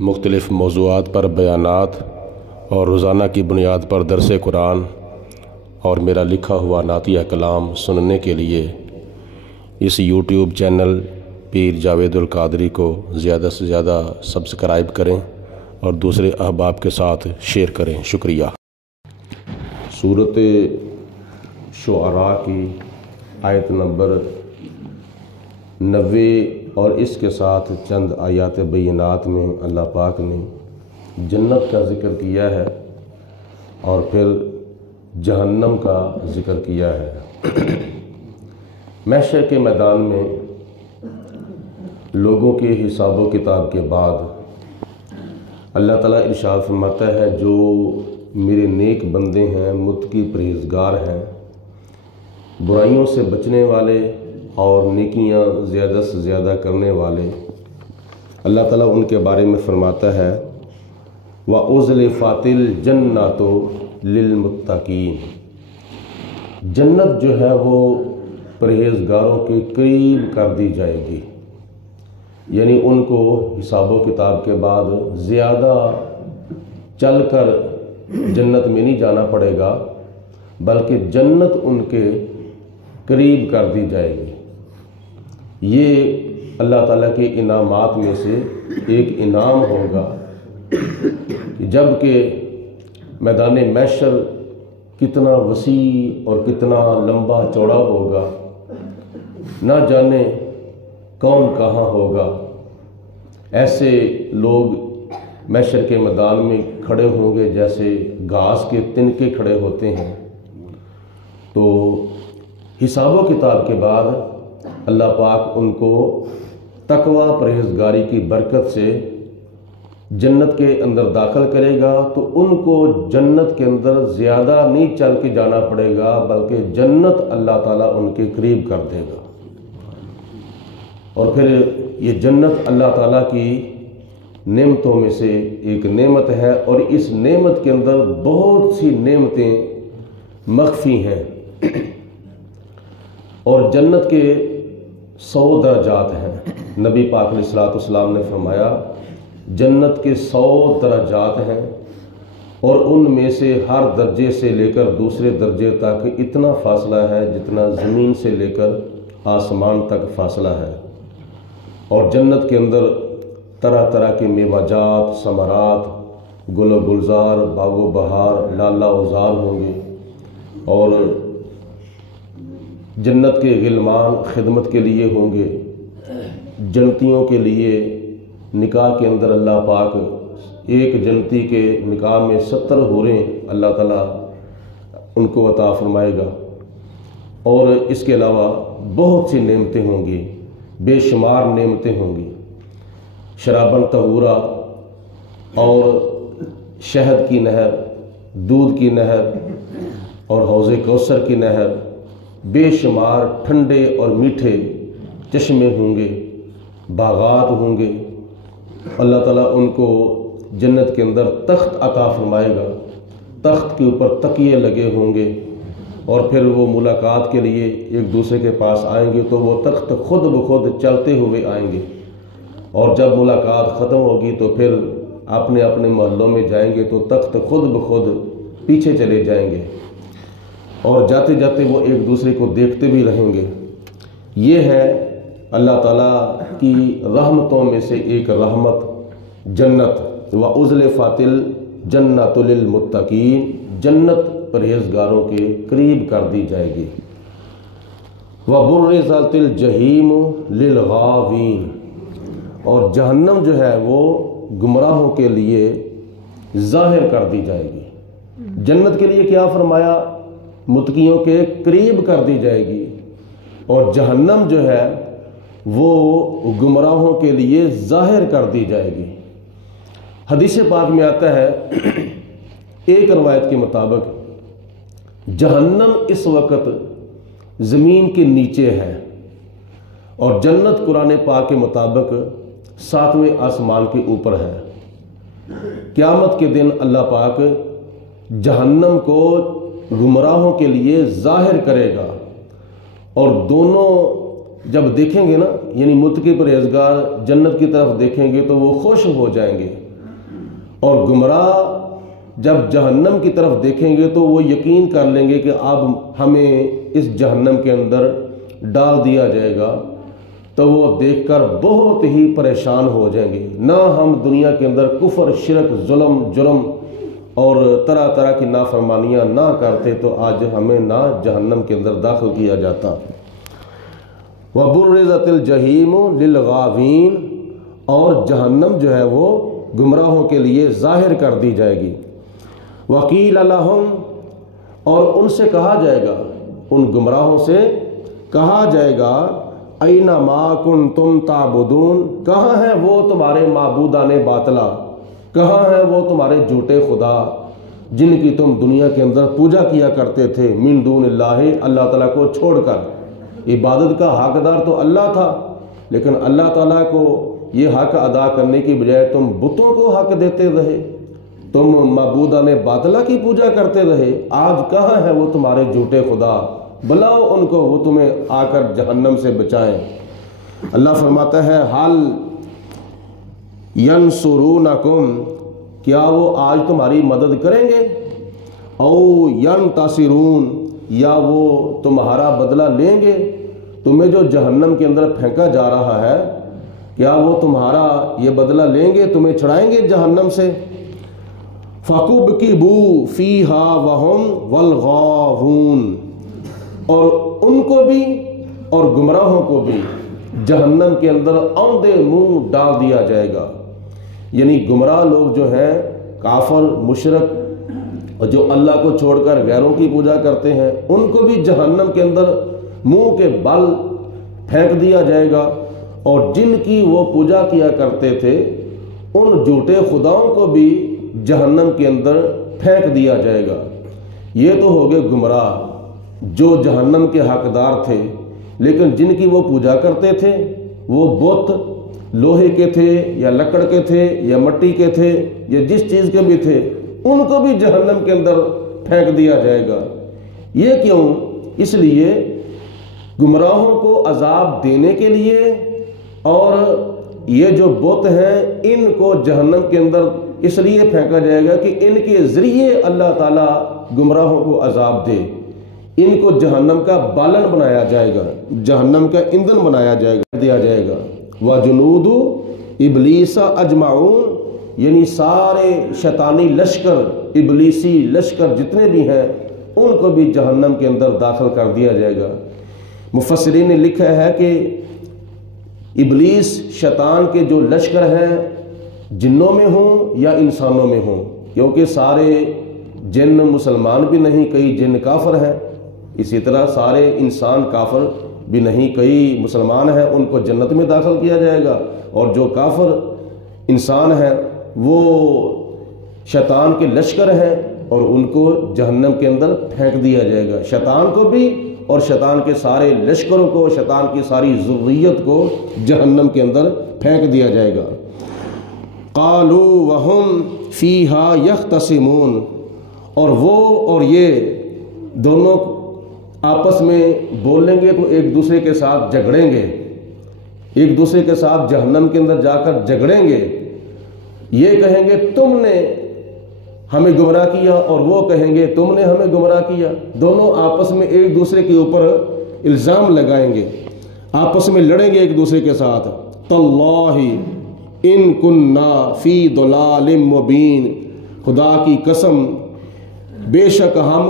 مختلف موضوعات پر بیانات اور روزانہ کی بنیاد پر درس قرآن اور میرا لکھا ہوا نعتیہ کلام سننے کے لیے اس یوٹیوب چینل پیر جاوید القادری کو زیادہ سے زیادہ سبسکرائب کریں اور دوسرے احباب کے ساتھ شیئر کریں۔ شکریہ۔ سورۃ شعراء کی آیت نمبر 90 اور اس کے ساتھ چند آیات بینات میں اللہ پاک نے جنت کا ذکر کیا ہے اور پھر جہنم کا ذکر کیا ہے۔ محشر کے میدان میں لوگوں کے حساب و کتاب کے بعد اللہ تعالیٰ ارشاد فرماتا ہے جو میرے نیک بندے ہیں، متقی پرہیزگار ہیں، برائیوں سے بچنے والے اور نیکیاں زیادہ سے زیادہ کرنے والے، اللہ تعالیٰ ان کے بارے میں فرماتا ہے وَأُزْلِفَتِ الْجَنَّةُ لِلْمُتَّقِينَ، جنت جو ہے وہ پرہیزگاروں کے قریب کر دی جائے گی، یعنی ان کو حساب و کتاب کے بعد زیادہ چل کر جنت میں نہیں جانا پڑے گا، بلکہ جنت ان کے قریب کر دی جائے گی۔ یہ اللہ تعالیٰ کے انعامات میں سے ایک انعام ہوگا جب کہ میدان محشر کتنا وسیع اور کتنا لمبا چوڑا ہوگا، نہ جانے کون کہاں ہوگا۔ ایسے لوگ محشر کے میدان میں کھڑے ہوں گے جیسے گھاس کے تنکے کھڑے ہوتے ہیں۔ تو حساب و کتاب کے بعد اللہ پاک ان کو تقوی پرہیزگاری کی برکت سے جنت کے اندر داخل کرے گا، تو ان کو جنت کے اندر زیادہ نہیں چل کے جانا پڑے گا، بلکہ جنت اللہ تعالیٰ ان کے قریب کر دے گا۔ اور پھر یہ جنت اللہ تعالیٰ کی نعمتوں میں سے ایک نعمت ہے، اور اس نعمت کے اندر بہت سی نعمتیں مخفی ہیں، اور جنت کے 100 درجات ہیں۔ نبی پاک علیہ الصلوۃ والسلام نے فرمایا جنت کے 100 درجات ہیں، اور ان میں سے ہر درجے سے لے کر دوسرے درجے تک اتنا فاصلہ ہے جتنا زمین سے لے کر آسمان تک فاصلہ ہے۔ اور جنت کے اندر طرح طرح کے میوہ جات، ثمرات، گل و گلزار، باغ و بہار، لالا و زار ہوں گے، اور جنت کے غلمان خدمت کے لیے ہوں گے۔ جنتیوں کے لیے نکاح کے اندر اللہ پاک ایک جنتی کے نکاح میں 70 حوریں اللہ تعالیٰ ان کو عطا فرمائے گا، اور اس کے علاوہ بہت سی نعمتیں ہوں گی، بے شمار نعمتیں ہوں گی۔ شراباً طہورا، اور شہد کی نہر، دودھ کی نہر، اور حوض کوثر کی نہر، بے شمار ٹھنڈے اور میٹھے چشمے ہوں گے، باغات ہوں گے۔ اللہ تعالیٰ ان کو جنت کے اندر تخت عطا فرمائے گا، تخت کے اوپر تکیے لگے ہوں گے، اور پھر وہ ملاقات کے لیے ایک دوسرے کے پاس آئیں گے تو وہ تخت خود بخود چلتے ہوئے آئیں گے، اور جب ملاقات ختم ہوگی تو پھر اپنے اپنے محلوں میں جائیں گے تو تخت خود بخود پیچھے چلے جائیں گے، اور جاتے جاتے وہ ایک دوسرے کو دیکھتے بھی رہیں گے۔ یہ ہے اللہ تعالیٰ کی رحمتوں میں سے ایک رحمت، جنت۔ وَأُزْلِفَتِ الْجَنَّةُ لِلْمُتَّقِينَ، جنت پرہیزگاروں کے قریب کر دی جائے گی۔ وَبُرِّزَتِ الْجَحِيمُ لِلْغَاوِينَ، اور جہنم جو ہے وہ گمراہوں کے لیے ظاہر کر دی جائے گی۔ جنت کے لیے کیا فرمایا؟ متقیوں کے قریب کر دی جائے گی، اور جہنم جو ہے وہ گمراہوں کے لیے ظاہر کر دی جائے گی۔ حدیث پاک میں آتا ہے ایک روایت کے مطابق جہنم اس وقت زمین کے نیچے ہے، اور جنت قرآن پاک کے مطابق 7ویں آسمان کے اوپر ہے۔ قیامت کے دن اللہ پاک جہنم کو گمراہوں کے لیے ظاہر کرے گا، اور دونوں جب دیکھیں گے نا، یعنی متقی پرہیزگار جنت کی طرف دیکھیں گے تو وہ خوش ہو جائیں گے اور گمراہ جب جہنم کی طرف دیکھیں گے تو وہ یقین کر لیں گے کہ اب ہمیں اس جہنم کے اندر ڈال دیا جائے گا، تو وہ دیکھ کر بہت ہی پریشان ہو جائیں گے۔ نہ ہم دنیا کے اندر کفر، شرک، ظلم، جرم اور طرح طرح کی نافرمانیاں نہ کرتے تو آج ہمیں نہ جہنم کے اندر داخل کیا جاتا۔ وَبُرِّزَتِ الْجَحِيمُ لِلْغَاوِينَ، اور جہنم جو ہے وہ گمراہوں کے لیے ظاہر کر دی جائے گی۔ وَقِيلَ لَهُمْ، اور ان سے کہا جائے گا، ان گمراہوں سے کہا جائے گا، اَيْنَ مَا كُنْتُمْ تَعْبُدُونَ، کہاں ہیں وہ تمہارے معبودان باطلہ، کہاں ہیں وہ تمہارے جھوٹے خدا جن کی تم دنیا کے اندر پوجا کیا کرتے تھے، من دون اللہ، اللہ تعالیٰ کو چھوڑ کر۔ عبادت کا حقدار تو اللہ تھا، لیکن اللہ تعالیٰ کو یہ حق ادا کرنے کی بجائے تم بتوں کو حق دیتے رہے، تم معبودان باطلہ کی پوجا کرتے رہے۔ آج کہاں ہے وہ تمہارے جھوٹے خدا، بلاؤ ان کو، وہ تمہیں آ کر جہنم سے بچائیں۔ اللہ فرماتا ہے حل ینصرونکم، کیا وہ آج تمہاری مدد کریں گے، او ینتصرون، یا وہ تمہارا بدلہ لیں گے، تمہیں جو جہنم کے اندر پھینکا جا رہا ہے کیا وہ تمہارا یہ بدلہ لیں گے، تمہیں چھڑائیں گے جہنم سے؟ فَكُبْكِبُوا فِيهَا وَهُمْ وَالْغَاوُونَ، اور ان کو بھی اور گمراہوں کو بھی جہنم کے اندر اوندے منہ ڈال دیا جائے گا۔ یعنی گمراہ لوگ جو ہیں، کافر، مشرک، اور جو اللہ کو چھوڑ کر غیروں کی پوجا کرتے ہیں، ان کو بھی جہنم کے اندر منہ کے بل پھینک دیا جائے گا، اور جن کی وہ پوجا کیا کرتے تھے ان جھوٹے خداؤں کو بھی جہنم کے اندر پھینک دیا جائے گا۔ یہ تو ہو گئے گمراہ جو جہنم کے حقدار تھے، لیکن جن کی وہ پوجا کرتے تھے وہ بت لوہے کے تھے یا لکڑ کے تھے یا مٹی کے تھے یا جس چیز کے بھی تھے، ان کو بھی جہنم کے اندر پھینک دیا جائے گا۔ یہ کیوں؟ اس لیے گمراہوں کو عذاب دینے کے لیے، اور یہ جو بت ہیں ان کو جہنم کے اندر اس لیے پھینکا جائے گا کہ ان کے ذریعے اللہ تعالیٰ گمراہوں کو عذاب دے، ان کو جہنم کا بالن بنایا جائے گا، جہنم کا ایندھن بنایا جائے گا، دیا جائے گا۔ وَجُنُودُ إِبْلِيسَ أَجْمَعُونَ، یعنی سارے شیطانی لشکر، ابلیسی لشکر جتنے بھی ہیں ان کو بھی جہنم کے اندر داخل کر دیا جائے گا۔ مفسرین نے لکھا ہے کہ ابلیس شیطان کے جو لشکر ہیں جنوں میں ہوں یا انسانوں میں ہوں، کیونکہ سارے جن مسلمان بھی نہیں، کئی جن کافر ہیں، اسی طرح سارے انسان کافر بھی نہیں، کئی مسلمان ہیں، ان کو جنت میں داخل کیا جائے گا، اور جو کافر انسان ہیں وہ شیطان کے لشکر ہیں اور ان کو جہنم کے اندر پھینک دیا جائے گا، شیطان کو بھی اور شیطان کے سارے لشکروں کو، شیطان کی ساری ذریت کو جہنم کے اندر پھینک دیا جائے گا۔ قالوا وهم فيها يختصمون، اور وہ اور یہ دونوں آپس میں بولیں گے تو ایک دوسرے کے ساتھ جھگڑیں گے، ایک دوسرے کے ساتھ جہنم کے اندر جا کر جھگڑیں گے، یہ کہیں گے تم نے ہمیں گمراہ کیا، اور وہ کہیں گے تم نے ہمیں گمراہ کیا، دونوں آپس میں ایک دوسرے کے اوپر الزام لگائیں گے، آپس میں لڑیں گے ایک دوسرے کے ساتھ۔ تاللہ ان کننا فی ضلال مبین، خدا کی قسم بے شک ہم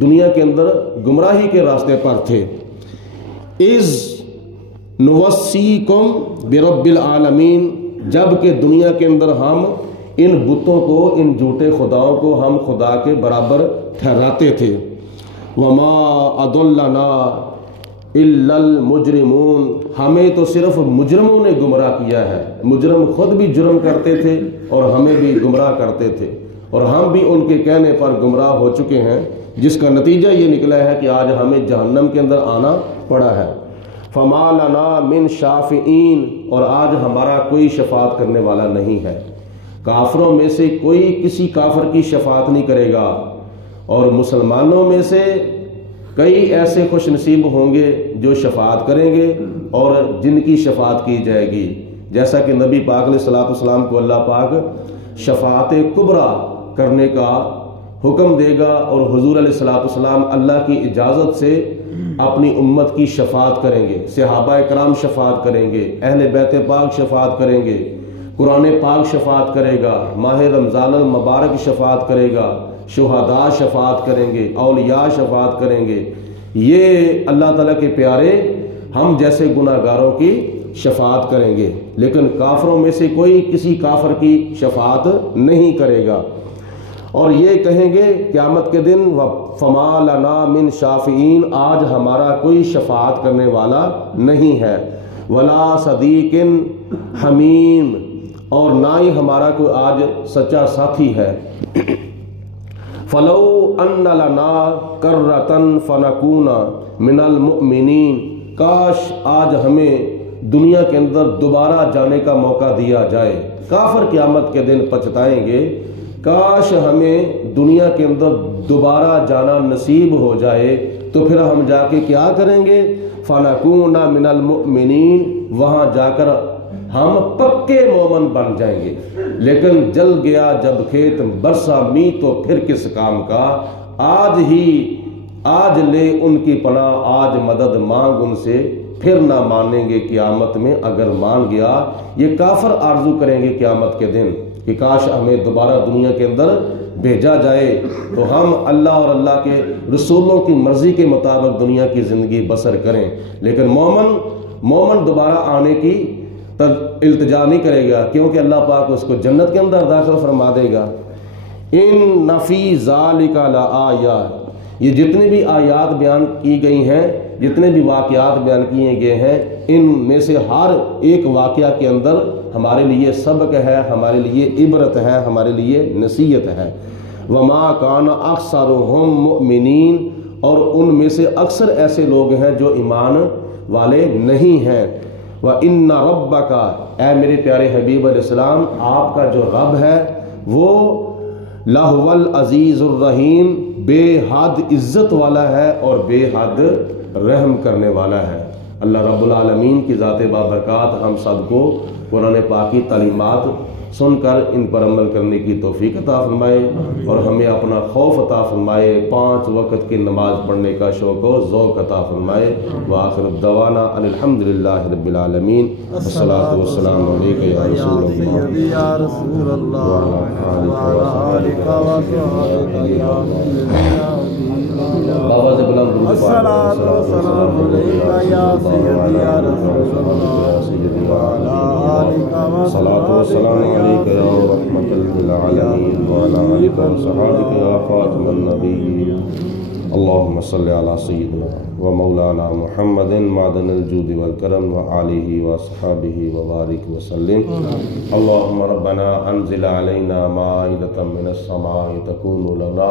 دنیا کے اندر گمراہی کے راستے پر تھے۔ اذ نوصیکم برب العالمین، جب کہ دنیا کے اندر ہم ان بتوں کو، ان جھوٹے خداؤں کو ہم خدا کے برابر ٹھہراتے تھے۔ وما اضلنا الا المجرمون، ہمیں تو صرف مجرموں نے گمراہ کیا ہے، مجرم خود بھی جرم کرتے تھے اور ہمیں بھی گمراہ کرتے تھے، اور ہم بھی ان کے کہنے پر گمراہ ہو چکے ہیں، جس کا نتیجہ یہ نکلا ہے کہ آج ہمیں جہنم کے اندر آنا پڑا ہے۔ فما لنا من شافعین، اور آج ہمارا کوئی شفاعت کرنے والا نہیں ہے، کافروں میں سے کوئی کسی کافر کی شفاعت نہیں کرے گا، اور مسلمانوں میں سے کئی ایسے خوش نصیب ہوں گے جو شفاعت کریں گے اور جن کی شفاعت کی جائے گی، جیسا کہ نبی پاک علیہ الصلوۃ والسلام کو اللہ پاک شفاعت کبریٰ کرنے کا حکم دے گا، اور حضور علیہ الصلوۃ والسلام اللہ کی اجازت سے اپنی امت کی شفاعت کریں گے، صحابہ کرام شفاعت کریں گے، اہل بیت پاک شفاعت کریں گے، قرآن پاک شفاعت کرے گا، ماہ رمضان المبارک شفاعت کرے گا، شہداء شفاعت کریں گے، اولیاء شفاعت کریں گے۔ یہ اللہ تعالیٰ کے پیارے ہم جیسے گناہ گاروں کی شفاعت کریں گے، لیکن کافروں میں سے کوئی کسی کافر کی شفاعت نہیں کرے گا، اور یہ کہیں گے قیامت کے دن فما لنا من شافعین، آج ہمارا کوئی شفاعت کرنے والا نہیں ہے، ولا صدیق حمیم، اور نہ ہی ہمارا کوئی آج سچا ساتھی ہے۔ فلو ان لنا کرۃ فنکون من المؤمنین، کاش آج ہمیں دنیا کے اندر دوبارہ جانے کا موقع دیا جائے۔ کافر قیامت کے دن پچھتائیں گے، کاش ہمیں دنیا کے اندر دوبارہ جانا نصیب ہو جائے، تو پھر ہم جا کے کیا کریں گے؟ فنکون من المؤمنین، وہاں جا کر ہم پکے مومن بن جائیں گے۔ لیکن جل گیا جب کھیت برسا می، تو پھر کس کام کا؟ آج لے ان کی پناہ، آج مدد مانگ ان سے، پھر نہ مانیں گے قیامت میں اگر مان گیا۔ یہ کافر آرزو کریں گے قیامت کے دن کہ کاش ہمیں دوبارہ دنیا کے اندر بھیجا جائے تو ہم اللہ اور اللہ کے رسولوں کی مرضی کے مطابق دنیا کی زندگی بسر کریں۔ لیکن مومن دوبارہ آنے کی التجا نہیں کرے گا، کیونکہ اللہ پاک اس کو جنت کے اندر داخل فرما دے گا۔ ان فی ذالک لآیات، یہ جتنی بھی آیات بیان کی گئی ہیں، جتنے بھی واقعات بیان کیے گئے ہیں، ان میں سے ہر ایک واقعہ کے اندر ہمارے لیے سبق ہے، ہمارے لیے عبرت ہے، ہمارے لیے نصیحت ہے۔ وما کان اکثرهم مؤمنین، اور ان میں سے اکثر ایسے لوگ ہیں جو ایمان والے نہیں ہیں۔ وَإِنَّ رَبَّكَ، اے میرے پیارے حبیب علیہ السلام، آپ کا جو رب ہے وہ لَهُوَ الْعَزِيزُ الرَّحِيمُ، بے حد عزت والا ہے اور بے حد رحم کرنے والا ہے۔ اللہ رب العالمین کی ذات بابرکات ہم سب کو قرآن پاک کی تعلیمات سن کر ان پر عمل کرنے کی توفیق عطا فرمائے، اور ہمیں اپنا خوف عطا فرمائے، 5 وقت کی نماز پڑھنے کا شوق و ذوق عطا فرمائے۔ وآخر دعوانا ان الحمدللہ رب العالمین، والصلاة والسلام علیک یا رسول اللہ، یا رسول اللہ، وعلی آلک وصحبہ یا بابا سے بلند درود پاک، الصلاۃ والسلام علیک یا سیدی یا رسول اللہ، وعلی آلک والسلام وصحبہ علیک یا رحمۃ للعالمین، وعلی آلک وصحبہ یا خاتم النبیین۔ اللہم صلی علی سیدنا و مولانا محمد معدن الجود والکرم وآلہ وصحبہ وبارک وسلم۔ اللہم ربنا انزل علینا مائدۃ من السماء تکون لنا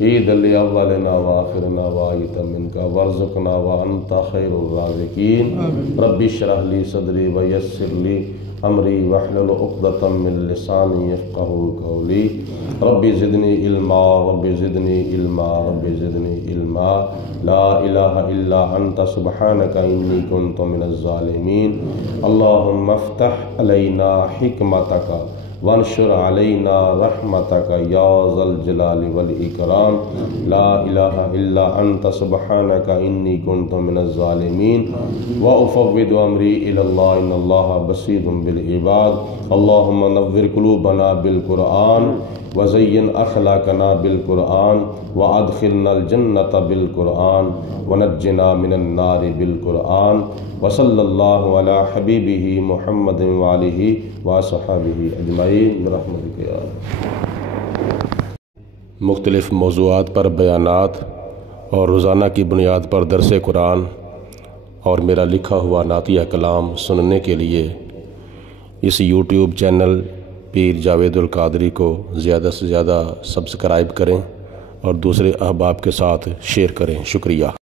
عیدا لأولنا وآخرنا وآیۃ منک وارزقنا وانت خیر الرازقین۔ رب اشرح لی صدری ویسر لی امری واحلل عقدۃ من لسانی یفقہوا قولی۔ رب زدنی علما، رب زدنی علما، رب زدنی علما، لا الہ الا انت سبحانک انی کنت من الظالمین۔ اللہم افتح علینا حکمتک وانشر علینا رحمتک یا ذا الجلال والاکرام، لا الہ الا انت سبحانک انی کنت من الظالمین۔ وافوض امری الی اللہ ان اللہ بصیر بالعباد۔ اللہم نور قلوبنا بالقرآن وزین اخلاقنا بالقرآن وادخلنا الجنۃ بالقرآن ونجنا من النار بالقرآن۔ وصلی اللہ علی حبیبہ محمد وآلہ وصحبہ اجمعین برحمتک یا رب۔ مختلف موضوعات پر بیانات اور روزانہ کی بنیاد پر درس قرآن اور میرا لکھا ہوا نعتیہ کلام سننے کے لیے اس یوٹیوب چینل پیر جاوید القادری کو زیادہ سے زیادہ سبسکرائب کریں اور دوسرے احباب کے ساتھ شیئر کریں۔ شکریہ۔